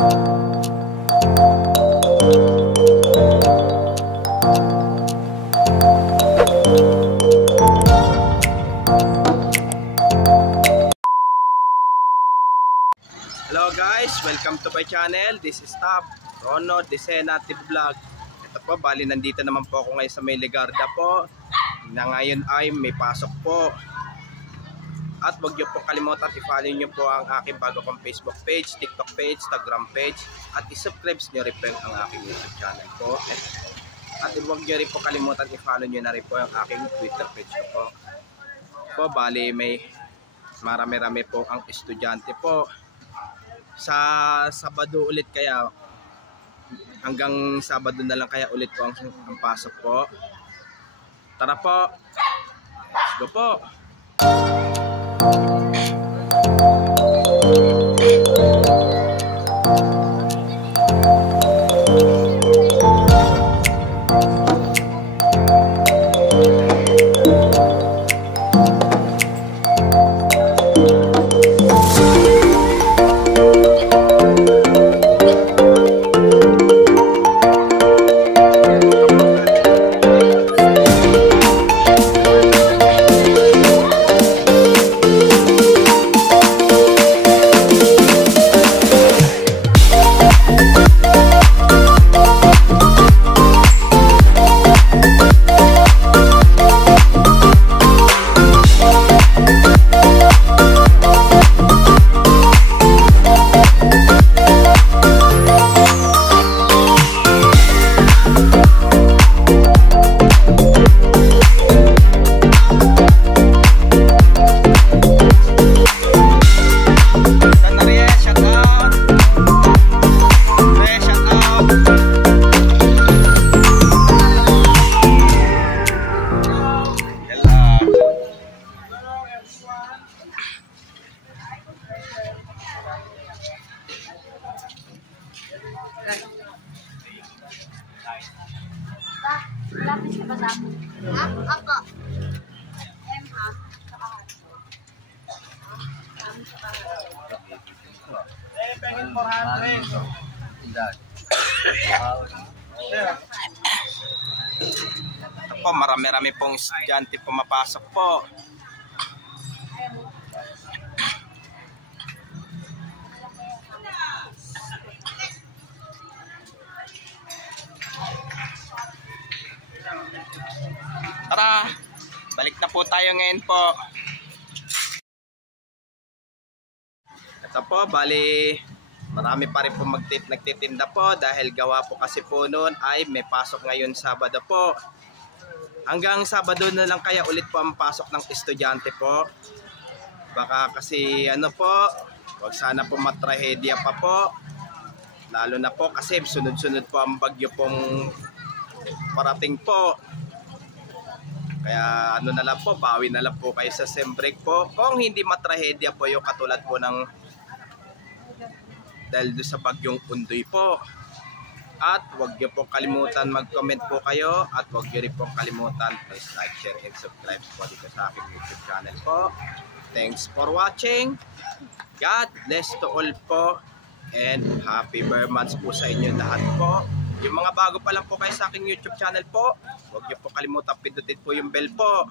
Hello guys, welcome to my channel. This is Tab Rono Desena TV Vlog. Ito po, bali nandito naman po ako ngayon sa may Legarda po. Na ngayon ay may pasok po. At huwag niyo po kalimutan i-follow niyo po ang aking bago kong Facebook page, TikTok page, Instagram page. At i-subscribe niyo rin po ang aking YouTube channel po. At huwag niyo rin po kalimutan i-follow niyo na rin po ang aking Twitter page po. Po, bali may marami-rami po ang estudyante po. Sa Sabado ulit, kaya hanggang Sabado na lang kaya ulit po ang pasok po. Tara po, let's go po. Lapis ka ba sa akin? Ha? Ako. M ha? Pengin 400. Ito po, marami-rami pong estudyante pumapasok po. Tara, balik na po tayo ngayon po. Ito po, bali marami pa rin po nagtitinda po dahil gawa po kasi po noon ay may pasok ngayon Sabado po. Hanggang Sabado na lang kaya ulit po ang pasok ng estudyante po. Baka kasi ano po, wag sana po matrahedya pa po. Lalo na po kasi sunod-sunod po ang bagyo pong parating po. Kaya ano na lang po, bawi na lang po kayo sa sem break po. Kung hindi matrahedya po yung katulad po ng dahil doon sa bagyong Undoy po. At huwag niyo po kalimutan mag-comment po kayo. At huwag niyo rin po kalimutan please like, share, and subscribe po dito sa aking YouTube channel po. Thanks for watching. God bless to all po. And happy Burmans po sa inyo lahat po. Yung mga bago pa lang po kayo sa aking YouTube channel po, huwag niyo po kalimutan pindutin po yung bell po.